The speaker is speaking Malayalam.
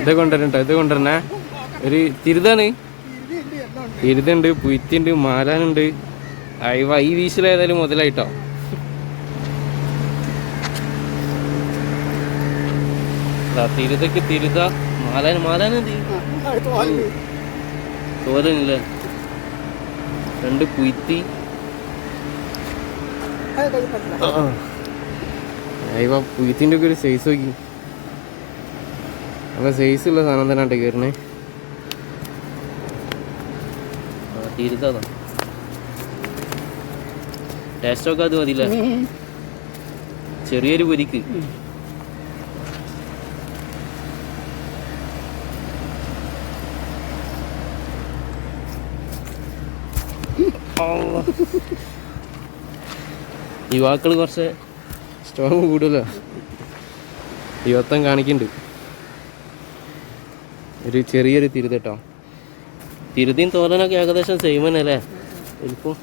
ഇത് കൊണ്ടുവരണ്ടോ? ഇത് കൊണ്ടുവരണേ. ഒരു തിരുതാണ്, തിരുതുണ്ട്, പുറ്റുണ്ട്, മാലാനുണ്ട്. അയവ ഈ വീശിലേതായാലും മുതലായിട്ടോ. തിരുതൊക്കെ തിരുത, മാലാനുണ്ട്, തോരനില്ലേ, 2 പുറ്റി. അയവ പുറ്റിൻ്റെ ഒക്കെ ഒരു സൈസ് നോക്കി. നല്ല സൈസുള്ള സാധനം തന്നെ കയറണേ. തിരുതാ ടേസ്റ്റൊക്കെ അത് മതിയില്ല, ചെറിയൊരു പൊരിക്ക്. യുവാക്കൾ കുറച്ച് സ്ട്രോങ് കൂടുതല. യുവത്വം കാണിക്കുന്നുണ്ട്. ഒരു ചെറിയൊരു തിരുതട്ടോ. തിരുതിയും തോരനൊക്കെ ഏകദേശം സെയിം തന്നെ അല്ലേ വലിപ്പം?